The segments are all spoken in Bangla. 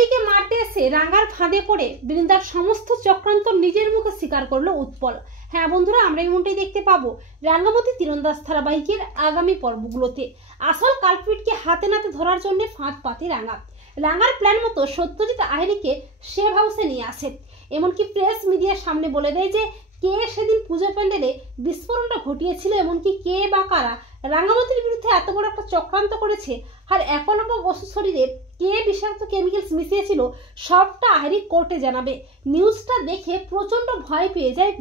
আহিরিকে মারতে এসে রাঙ্গার ফাঁদে পড়ে বৃন্দার সমস্ত চক্রান্ত নিজের মুখে স্বীকার করলো উৎপল। হ্যাঁ বন্ধুরা, আমরা এমনটাই দেখতে পাবো রাঙ্গামতি তীরন্দাজ ধারাবাহিকের আগামী পর্বগুলোতে। আসল কালপ্রিটকে হাতে নাতে ধরার জন্য ফাঁদ পাতে রাঙ্গার প্ল্যান মতো সত্যজিৎ আহিরিকে সেভ হাউসে নিয়ে আসে। এমনকি প্রেস মিডিয়ার সামনে বলে দেয় যে কে সেদিন পুজো প্যান্ডেলে বিস্ফোরণটা ঘটিয়েছিল, এমনকি কে বা কারা রাঙ্গামতির বিরুদ্ধে এত বড় একটা চক্রান্ত করেছে, আর একলব্য বসু শরীরে কে বিষাক্ত কেমিক্যালস মিশিয়েছিল সবটা আহিরি কোর্টে জানাবে। নিউজটা দেখে প্রচন্ড ভয় পেয়ে যায়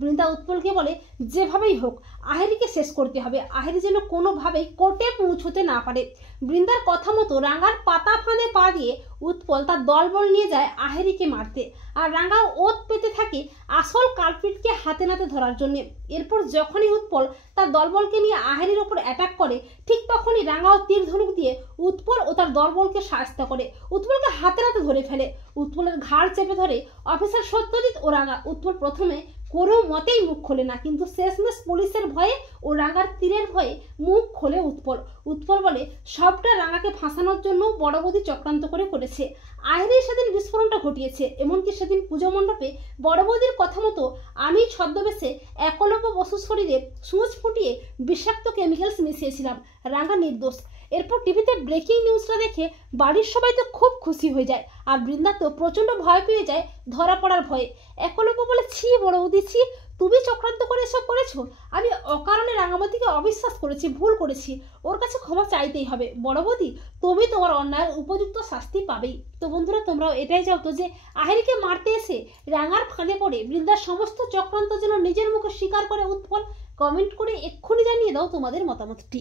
বৃন্দা উৎপলকে বলে যেভাবেই হোক আহিরিকে শেষ করতে হবে, আহিরি যেন কোনোভাবেই কোর্টে পৌঁছতে না পারে। বৃন্দার কথা মতো রাঙ্গার পাতা ফাঁদে পা দিয়ে উৎপল তার দলবল নিয়ে যায় আহিরিকে মারতে, আর রাঙ্গাও ওত পেতে থাকে আসল কালপ্রিটকে হাতে নাতে ধরার জন্য। এরপর যখনই উৎপল তার দলবলকে নিয়ে আহিরির ওপর অ্যাটাক করে, ঠিক তখনই রাঙ্গাও তীর ধনুক দিয়ে উৎপল ও তার দলবলকে সাহায্য করে, উৎপলকে হাতে নাতে ধরে ফেলে। উৎপলের ঘাড় চেপে ধরে অফিসার সত্যজিৎ ও রাঙ্গা। উৎপল প্রথমে কোনো মতেই মুখ খোলে না, কিন্তু শেষমেশ পুলিশের ভয়ে ও রাঙ্গার তীরের ভয়ে মুখ খোলে উৎপল বলে সবটা রাঙ্গাকে ফাঁসানোর জন্য বড় বৌদি চক্রান্ত করেছে। আহিরি সেদিন বিস্ফোরণটা ঘটিয়েছে, এমনকি সেদিন পুজো মণ্ডপে বড় বৌদির কথা মতো আমি ছদ্মবেশে একলব্য বসুর শরীরে সূঁচ ফুটিয়ে বিষাক্ত কেমিক্যালস মিশিয়েছিলাম, রাঙ্গা নির্দোষ। এরপর টিভিতে ব্রেকিং নিউজটা দেখে বাড়ির সবাই তো খুব খুশি হয়ে যায়, আর বৃন্দা তো প্রচন্ড ভয় পেয়ে যায় ধরা পড়ার ভয়ে। একলব্য বলে ছি বড় বৌদি ছি, তুমি চক্রান্ত করে এসব করেছো, আমি অকারণে রাঙ্গামতিকে অবিশ্বাস করেছি, ভুল করেছি, ওর কাছে ক্ষমা চাইতেই হবে। বড় বৌদি তুমি তোমার অন্যায়ের উপযুক্ত শাস্তি পাবেই। তো বন্ধুরা, তোমরাও এটাই চাও তো যে আহিরিকে মারতে এসে রাঙ্গার ফাঁদে পড়ে বৃন্দার সমস্ত চক্রান্ত যেন নিজের মুখে স্বীকার করে উৎপল? কমেন্ট করে এক্ষুনি জানিয়ে দাও তোমাদের মতামতটি।